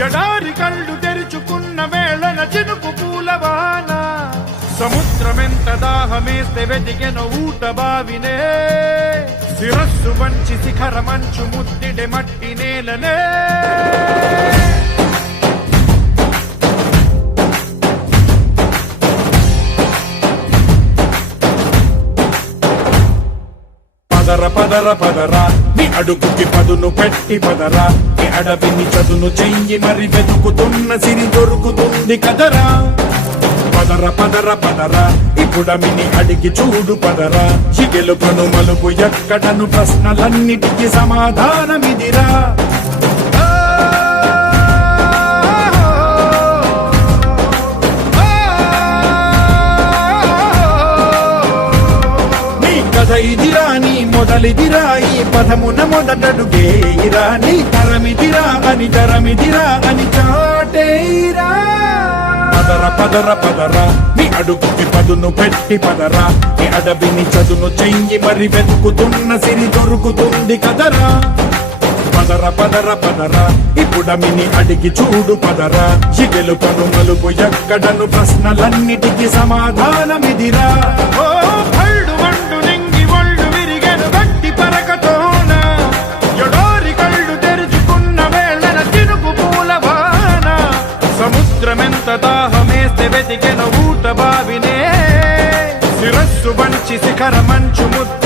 ఎడారి కళ్ళు తెరుచుకున్న వేళన చినుకు పూలవాన సముద్రమెంత దాహమేస్తే వెతికెన ఊట బావినే శిరస్సు వంచి శిఖర మంచు ముద్దిడే మట్టి నేలనే పదర పదర పదరా నీ అడుగుకి పదును పెట్టి పదరా నీ అడవిని చదును చెయ్యి మరి వెతుకుతున్న సిరి దొరుకుతుంది కదరా పదర పదర పదరా ఇప్పుడమిని అడిగి చూడు పదరా చిగెలుపను మలుపు ఎక్కడను ప్రశ్నలన్నిటికీ సమాధానమిదిరా ఇదిరా నీ మొదలిదిరా ఈ పదమున మొదటడుగేయిరా నీ తరమిదిరా అని చాటేరా పదర పదర పదరా నీ అడుగుకి పదును పెట్టి పదరా నీ అడవిని చదును చెయ్యి మరి వెతుకుతున్న సిరి దొరుకుతుంది కదరా పదర పదర పదరా ఇప్పుడమిని అడిగి చూడు పదరా చిగెలుపను మలుపు ఎక్కడను ప్రశ్నలన్నిటికీ సమాధానమిదిరా సముద్రమెంత దాహమేస్తే వెతికెన ఊట బావినే శిరస్సు వంచి శిఖర మంచు ముద్ద